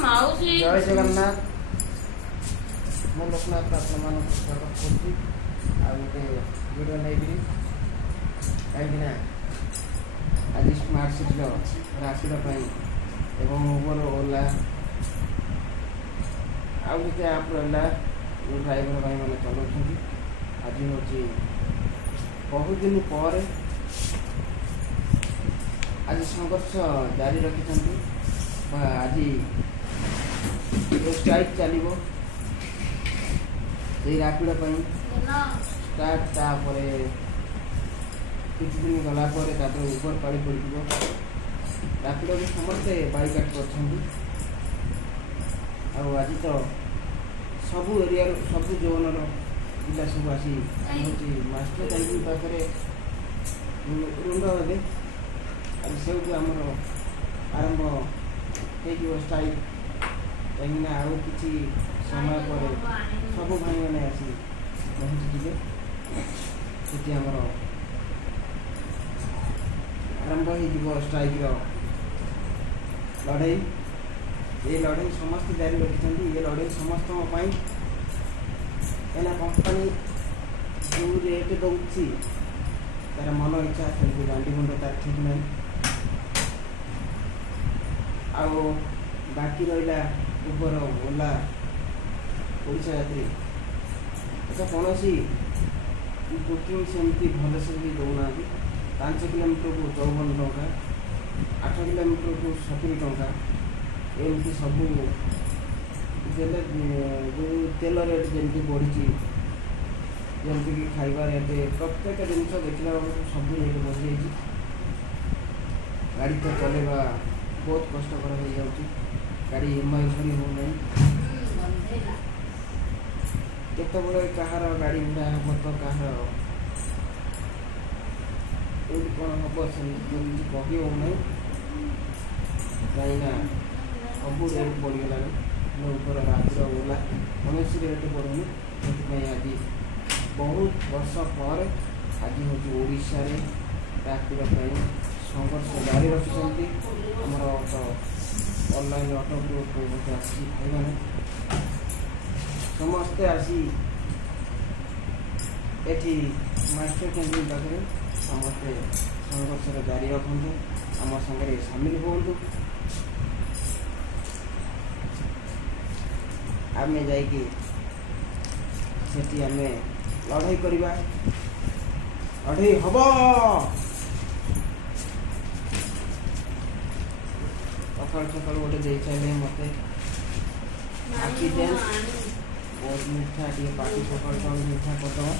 माउसी जय जगन्नाथ मो लोकनाथ आपण स्वागत करुँची आ गोटे वीडियो नहीं कहीं आज स्मार्ट सिटी रापिड एवं उबर ओला आउ जिते आप रहा ड्राइवर भाई मैंने चलाऊँ आज हूँ बहुत दिन पर आज संघर्ष जारी रखिंट आज स्ट्राइक चलो रापिड स्टार्ट तापर किसी दिन गलापर उबर पाड़ी पड़ रापिड भी समस्ते बाइकाट कर आज तो सबू एरिया सबू जोन पिला सब आसी मास्टर चाहिए पाखे रुंड हे आज से आरंभ हो स्ट्राइक कहीं आउ कि समय पर सब भाई मैंने आसी पहुँची जी आम आरंभ हो स्ट्राइक लड़ई ये लड़ई समस्त जारी रखिंट ये लड़ई समस्त कहीं कंपनी जो रेट दूसरी तार मन इच्छा गांडी गुंड तार ठीक नहीं आउ बाकी रहा उबर ओला ओडिशा यात्री अच्छा कौन बुकिंग सेमती भल से भी दौना 5 किलोमीटर को 54 टंका 8 किलोमीटर को 70 टंका एमती सब देले जो तेल रेट जमी बढ़ी जमीक खाइबा रेट प्रत्येक जिन देखला सब रेट बढ़ी जाइए गाड़ी तो चलेगा बहुत कष्टकर हो जाऊँगी गाड़ी EMI भरी हो नहीं केतबले कहार गाड़ी भड़ा हम तो कहार कौन हम से कही हो नहीं कहीं सब रेट बढ़ीगला उबर रापिड ओला कौन रेट बढ़ुनी से आज बहुत वर्ष पर आज हूँ ओडिशा रे रापिड संघर्ष जारी रखिंट आमर तो ऑनलाइन ऑटो ग्रुप आसी भाई मैंने समस्ते आसी एटी मास्टर कैंटीन पाखे समस्ते संघर्ष जारी रखु आम सागर सामिल हूँ आम जाकि आम लड़ाई करवा लड़ाई हम सकाल सकाल गोटे दे चले मत बहुत मीठा टे पार्टी सकाल सकाल मीठा करदे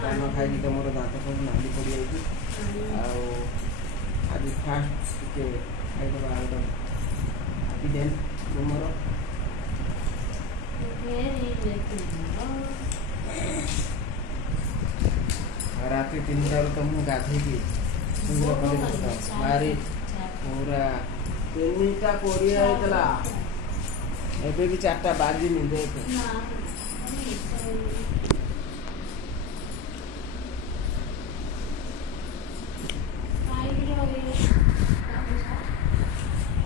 पान खाई तो मोर दाँत सब नाली पड़ जाए आज फास्ट टे खाईदे आलुदम हापी डेन तुमर रात 3टा तो मुझे गाधे मारी पूरा 3टा 20 होता एबे भी 4टा बाजी नहीं देते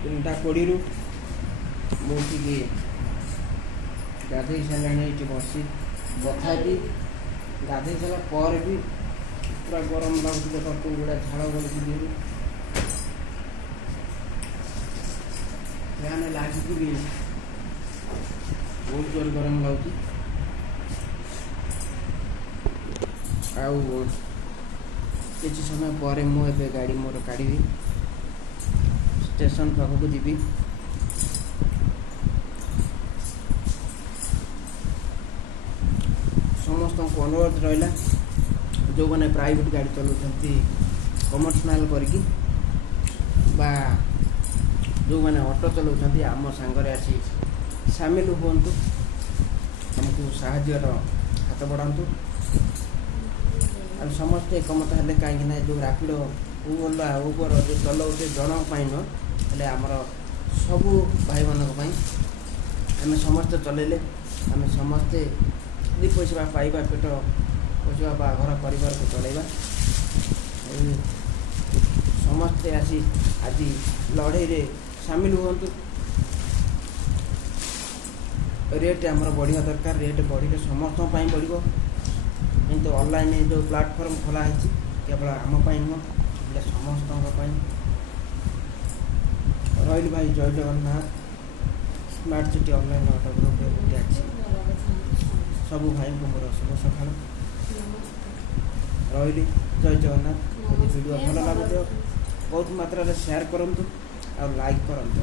3टा 20 रु मुझे गाधे सारे बसी तथापि गाधे सारा पर भी पूरा गरम लगुच देख कौ गुड़ा झाड़ गलुच दिल्ली फैन लगिक भी बहुत जोर गरम लगुच किसी समय पर मुझे गाड़ी मोर काढ़ी स्टेशन पाखक जी समस्त को अनुरोध रहा जो मैंने प्राइवेट गाड़ी चलाते कमर्शियल करके जो मैंने ऑटो चलाते आम सांगरे आसी सामिल हूँ आमको साहाଯ୍यर हाथ बढ़ातु समस्ते एकमत हेल्ले कहीं जो रापिड ओला उबर जो चलाऊे जनक ना आमर सबू भाई मानक आम समस्ते चलेले आम समस्ते दी पैसा पाइबा पेट पोषा घर परिवार को चलैबा ସମସ୍ତେ ଆସି ଆଜି ଲଢ଼େଇରେ ସାମିଲ ହୁଅନ୍ତୁ। ରେଟ୍ ଆମର ବଢ଼ିବା ଦରକାର। ରେଟ୍ ବଢ଼ିଲେ ସମସ୍ତଙ୍କ ପାଇଁ ବଢ଼ିବ। କିନ୍ତୁ ଅନଲାଇନ୍ ଯେଉଁ ପ୍ଲାଟଫର୍ମ ଖୋଲା ହେଇଛି କେବଳ ଆମ ପାଇଁ ନୁହଁ, ହେଲେ ସମସ୍ତଙ୍କ ପାଇଁ। ରହିଲି ଭାଇ, ଜୟ Jagannath. Smart city online auto ଗ୍ରୁପ୍ରେ ଗୋଟେ ଅଛି। ସବୁ ଭାଇଙ୍କୁ ମୋର ଶୁଭ ସକାଳ। ରହିଲି, ଜୟ ଜଗନ୍ନାଥ। ଯଦି ଭିଡ଼ିଓ ଭଲ ଲାଗୁଥିବ ବହୁତ ମାତ୍ରାରେ ସେୟାର କରନ୍ତୁ ଆଉ ଲାଇକ୍ କରନ୍ତୁ।